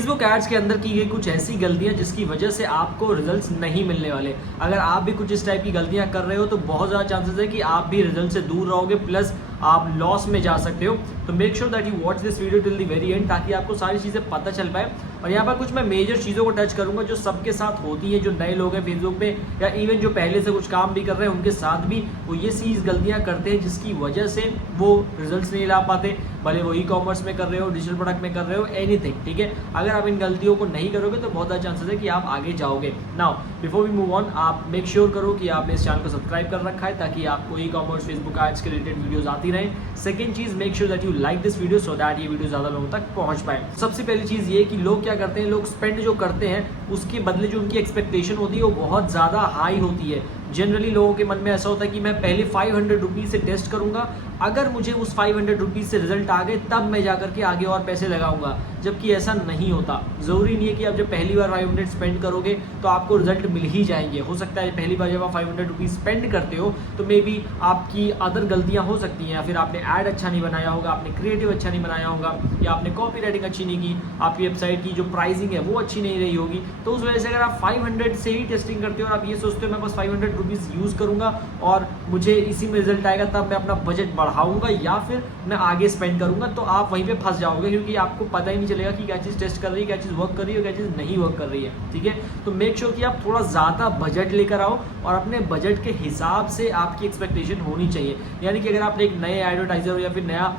Facebook ads के अंदर की गई कुछ ऐसी गलतियां जिसकी वजह से आपको रिजल्ट्स नहीं मिलने वाले। अगर आप भी कुछ इस टाइप की गलतियां कर रहे हो तो बहुत ज़्यादा चांसेस है कि आप भी रिजल्ट से दूर रहोगे, प्लस आप लॉस में जा सकते हो। तो make sure that you watch this video till the very and, ताकि आपको सारी चीज़ें पता चल पाए। और यहाँ पर कुछ मैं मेजर चीज़ों को टच करूंगा जो सबके साथ होती है, जो नए लोग हैं फेसबुक पे या इवन जो पहले से कुछ काम भी कर रहे हैं उनके साथ भी वो ये चीज़ गलतियाँ करते हैं जिसकी वजह से वो रिजल्ट्स नहीं ला पाते, भले वो ई कॉमर्स में कर रहे हो, डिजिटल प्रोडक्ट में कर रहे हो, एनीथिंग। ठीक है, अगर आप इन गलतियों को नहीं करोगे तो बहुत ज़्यादा चांसेस है कि आप आगे जाओगे। Now before we move on, आप मेक श्योर करो कि आपने इस चैनल को सब्सक्राइब कर रखा है ताकि आपको ई कॉमर्स फेसबुक एड्स के रिलेटेड वीडियोस आती रहें। Second cheese, make sure that you like this video so that ये वीडियो ज़्यादा लोगों तक पहुंच पाए। सबसे पहली चीज़ ये कि लोग क्या करते हैं, लोग स्पेंड जो करते हैं उसके बदले जो उनकी एक्सपेक्टेशन होती है वो बहुत ज़्यादा हाई होती है। जनरली लोगों के मन में ऐसा होता है कि मैं पहले 500 रुपीज़ से टेस्ट करूंगा, अगर मुझे उस 500 रुपीज़ से रिजल्ट आ गए तब मैं जाकर के आगे और पैसे लगाऊंगा, जबकि ऐसा नहीं होता। ज़रूरी नहीं है कि आप जब पहली बार 500 स्पेंड करोगे तो आपको रिजल्ट मिल ही जाएंगे। हो सकता है पहली बार जब आप 500 रुपीज़ स्पेंड करते हो तो मे बी आपकी अदर गलतियाँ हो सकती हैं, या फिर आपने ऐड अच्छा नहीं बनाया होगा, आपने क्रिएटिव अच्छा नहीं बनाया होगा, या आपने कॉपी राइटिंग अच्छी नहीं की, आपकी वेबसाइट की जो प्राइसिंग है वो अच्छी नहीं रही होगी। तो उस वजह से अगर आप 500 से ही टेस्टिंग करते हो और आप ये सोचते हो मैं बस 500 रुपीज़ यूज़ करूँगा और मुझे इसी में रिजल्ट आएगा तब मैं अपना बजट बढ़ाऊँगा या फिर मैं आगे स्पेंड करूँगा, तो आप वहीं पे फंस जाओगे, क्योंकि आपको पता ही नहीं चलेगा कि क्या चीज़ टेस्ट कर रही है, क्या चीज़ वर्क कर रही है, क्या चीज़ नहीं वर्क कर रही है। ठीक है, तो मेक श्योर कि आप थोड़ा ज़्यादा बजट लेकर आओ और अपने बजट के हिसाब से आपकी एक्सपेक्टेशन होनी चाहिए। यानी कि अगर आप एक नए एडवर्टाइजर हो या फिर नया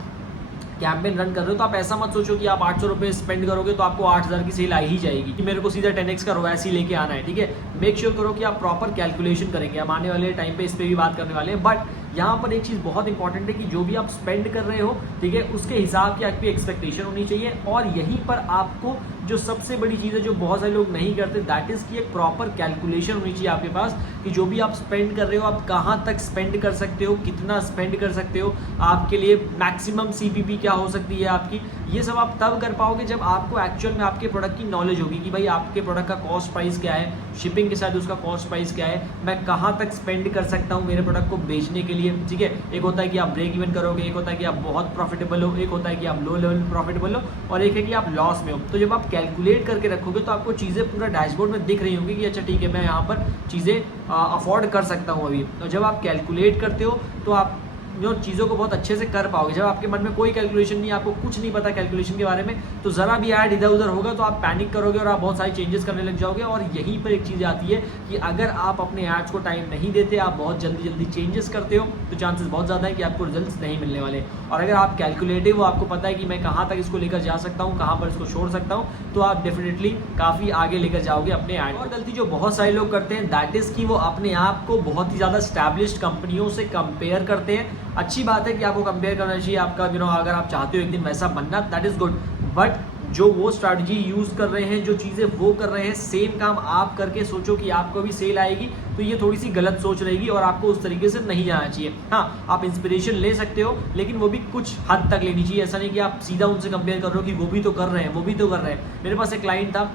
कैंपेन रन कर रहे हो तो आप ऐसा मत सोचो कि आप 800 रुपये स्पेंड करोगे तो आपको 8000 की सेल आ ही जाएगी कि मेरे को सीधा 10x का ROAS ही लेके आना है। ठीक है, मेक श्योर करो कि आप प्रॉपर कैलकुलेशन करेंगे। हम आने वाले टाइम पे इस पर भी बात करने वाले हैं, बट यहाँ पर एक चीज़ बहुत इंपॉर्टेंट है कि जो भी आप स्पेंड कर रहे हो, ठीक है, उसके हिसाब की आपकी एक्सपेक्टेशन होनी चाहिए। और यहीं पर आपको जो सबसे बड़ी चीज़ है जो बहुत सारे लोग नहीं करते, दैट इज़ कि एक प्रॉपर कैलकुलेशन होनी चाहिए आपके पास कि जो भी आप स्पेंड कर रहे हो आप कहाँ तक स्पेंड कर सकते हो, कितना स्पेंड कर सकते हो, आपके लिए मैक्सिमम CPP क्या हो सकती है आपकी। ये सब आप तब कर पाओगे जब आपको एक्चुअल में आपके प्रोडक्ट की नॉलेज होगी कि भाई आपके प्रोडक्ट का कॉस्ट प्राइस क्या है, शिपिंग के साथ उसका कॉस्ट प्राइस क्या है, मैं कहाँ तक स्पेंड कर सकता हूँ मेरे प्रोडक्ट को बेचने के लिए। ठीक है, एक होता है कि आप ब्रेक इवन करोगे, एक होता है कि आप बहुत प्रॉफिटेबल हो, एक होता है कि आप लो लेवल प्रॉफिटेबल हो, और एक है कि आप लॉस में हो। तो जब आप कैलकुलेट करके रखोगे तो आपको चीज़ें पूरा डैशबोर्ड में दिख रही होंगी कि अच्छा ठीक है मैं यहाँ पर चीज़ें अफोर्ड कर सकता हूँ अभी। तो जब आप कैलकुलेट करते हो तो आप जो चीज़ों को बहुत अच्छे से कर पाओगे। जब आपके मन में कोई कैलकुलेशन नहीं, आपको कुछ नहीं पता कैलकुलेशन के बारे में, तो ज़रा भी ऐड इधर उधर होगा तो आप पैनिक करोगे और आप बहुत सारी चेंजेस करने लग जाओगे। और यहीं पर एक चीज़ आती है कि अगर आप अपने एड्स को टाइम नहीं देते, आप बहुत जल्दी चेंजेस करते हो, तो चांसेस बहुत ज़्यादा है कि आपको रिजल्ट्स नहीं मिलने वाले। और अगर आप कैलकुलेटिव हो, आपको पता है कि मैं कहाँ तक इसको लेकर जा सकता हूँ, कहाँ पर इसको छोड़ सकता हूँ, तो आप डेफिनेटली काफ़ी आगे लेकर जाओगे अपने ऐड। और गलती जो बहुत सारे लोग करते हैं दैट इज़ कि वो अपने आप को बहुत ही ज़्यादा स्टैब्लिश्ड कंपनियों से कंपेयर करते हैं। अच्छी बात है कि आपको कंपेयर करना चाहिए, आपका अगर आप चाहते हो एक दिन वैसा बनना, दैट इज़ गुड। बट जो वो स्ट्रैटेजी यूज़ कर रहे हैं, जो चीज़ें वो कर रहे हैं, सेम काम आप करके सोचो कि आपको भी सेल आएगी, तो ये थोड़ी सी गलत सोच रहेगी और आपको उस तरीके से नहीं जाना चाहिए। हाँ, आप इंस्पिरेशन ले सकते हो, लेकिन वो भी कुछ हद तक लेनी चाहिए। ऐसा नहीं कि आप सीधा उनसे कंपेयर कर रहे हो कि वो भी तो कर रहे हैं, वो भी तो कर रहे हैं। मेरे पास एक क्लाइंट था,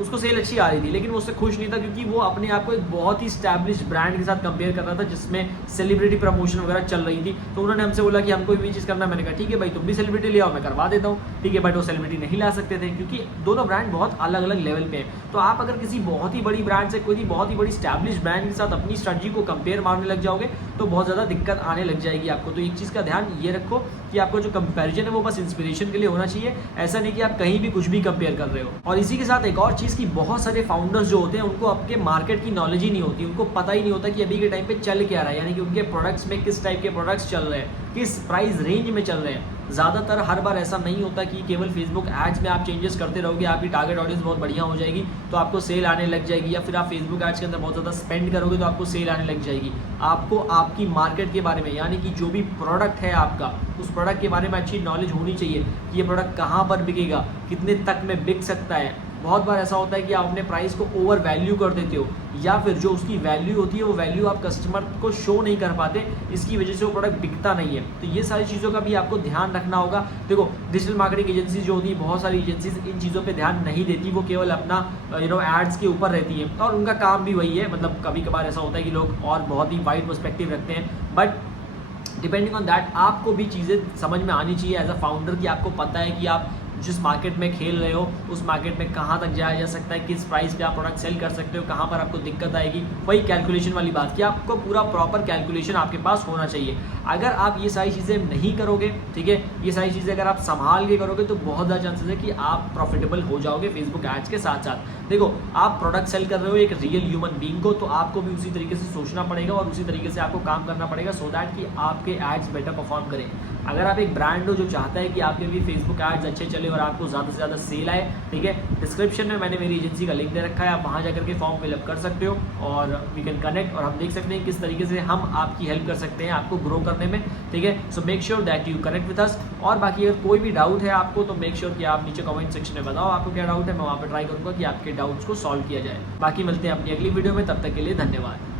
उसको सेल अच्छी आ रही थी, लेकिन वो उससे खुश नहीं था क्योंकि वो अपने आप को एक बहुत ही स्टैब्लिश ब्रांड के साथ कंपेयर कर रहा था जिसमें सेलिब्रिटी प्रमोशन वगैरह चल रही थी। तो उन्होंने हमसे बोला कि हमको भी चीज़ करना। मैंने कहा ठीक है भाई, तुम भी सेलिब्रिटी ले आओ, मैं करवा देता हूँ। ठीक है, बट वो सेलिब्रिटी नहीं ला सकते थे क्योंकि दोनों ब्रांड बहुत अलग अलग लेवल पे हैं। तो आप अगर किसी बहुत ही बड़ी ब्रांड से कोई बहुत ही बड़ी स्टैब्लिश ब्रांड के साथ अपनी स्ट्रेटजी को कंपेयर मारने लग जाओगे तो बहुत ज़्यादा दिक्कत आने लग जाएगी आपको। तो एक चीज़ का ध्यान ये रखो कि आपको जो कंपैरिजन है वो बस इंस्पिरेशन के लिए होना चाहिए, ऐसा नहीं कि आप कहीं भी कुछ भी कंपेयर कर रहे हो। और इसी के साथ एक और चीज़ की बहुत सारे फाउंडर्स जो होते हैं उनको आपके मार्केट की नॉलेज ही नहीं होती, उनको पता ही नहीं होता कि अभी के टाइम पे चल क्या रहा है, यानी कि उनके प्रोडक्ट्स में किस टाइप के प्रोडक्ट्स चल रहे हैं, किस प्राइस रेंज में चल रहे हैं। ज़्यादातर हर बार ऐसा नहीं होता कि केवल फेसबुक एड्स में आप चेंजेस करते रहोगे, आपकी टारगेट ऑडियंस बहुत बढ़िया हो जाएगी तो आपको सेल आने लग जाएगी, या फिर आप फेसबुक एड्स के अंदर बहुत ज़्यादा स्पेंड करोगे तो आपको सेल आने लग जाएगी। आपको आपकी मार्केट के बारे में, यानी कि जो भी प्रोडक्ट है आपका, उस प्रोडक्ट के बारे में अच्छी नॉलेज होनी चाहिए कि ये प्रोडक्ट कहाँ पर बिकेगा, कितने तक में बिक सकता है। बहुत बार ऐसा होता है कि आप अपने प्राइस को ओवर वैल्यू कर देते हो, या फिर जो उसकी वैल्यू होती है वो वैल्यू आप कस्टमर को शो नहीं कर पाते, इसकी वजह से वो प्रोडक्ट बिकता नहीं है। तो ये सारी चीज़ों का भी आपको ध्यान रखना होगा। देखो, डिजिटल मार्केटिंग एजेंसीज जो होती है, बहुत सारी एजेंसीज इन चीज़ों पे ध्यान नहीं देती, वो केवल अपना एड्स के ऊपर रहती है और उनका काम भी वही है। मतलब कभी कभार ऐसा होता है कि लोग और बहुत ही वाइड पर्सपेक्टिव रखते हैं, बट डिपेंडिंग ऑन दैट आपको भी चीज़ें समझ में आनी चाहिए एज अ फाउंडर कि आपको पता है कि आप जिस मार्केट में खेल रहे हो उस मार्केट में कहाँ तक जाया जा सकता है, किस प्राइस पे आप प्रोडक्ट सेल कर सकते हो, कहाँ पर आपको दिक्कत आएगी, वही कैलकुलेशन वाली बात की आपको पूरा प्रॉपर कैलकुलेशन आपके पास होना चाहिए। अगर आप ये सारी चीज़ें नहीं करोगे, ठीक है, ये सारी चीज़ें अगर आप संभाल के करोगे तो बहुत ज़्यादा चांसेस है कि आप प्रॉफिटेबल हो जाओगे फेसबुक एड्स के साथ साथ। देखो, आप प्रोडक्ट सेल कर रहे हो एक रियल ह्यूमन बीइंग को, तो आपको भी उसी तरीके से सोचना पड़ेगा और उसी तरीके से आपको काम करना पड़ेगा सो दैट कि आपके एड्स बेटर परफॉर्म करें। अगर आप एक ब्रांड हो जो चाहता है कि आपके भी फेसबुक एड्स अच्छे चले और आपको ज़्यादा से ज़्यादा सेल आए, ठीक है, डिस्क्रिप्शन में मैंने मेरी एजेंसी का लिंक दे रखा है, आप वहाँ जाकर के फॉर्म फिलअप कर सकते हो और वी कैन कनेक्ट और हम देख सकते हैं किस तरीके से हम आपकी हेल्प कर सकते हैं आपको ग्रो करने में, ठीक है। So make sure that you connect with us. और बाकी अगर कोई भी डाउट है आपको तो मेक श्योर कि आप नीचे कमेंट सेक्शन में बताओ आपको क्या डाउट है, मैं वहाँ पर ट्राई करूँगा कि आपके डाउट्स को सॉल्व किया जाए। बाकी मिलते हैं अपनी अगली वीडियो में, तब तक के लिए धन्यवाद।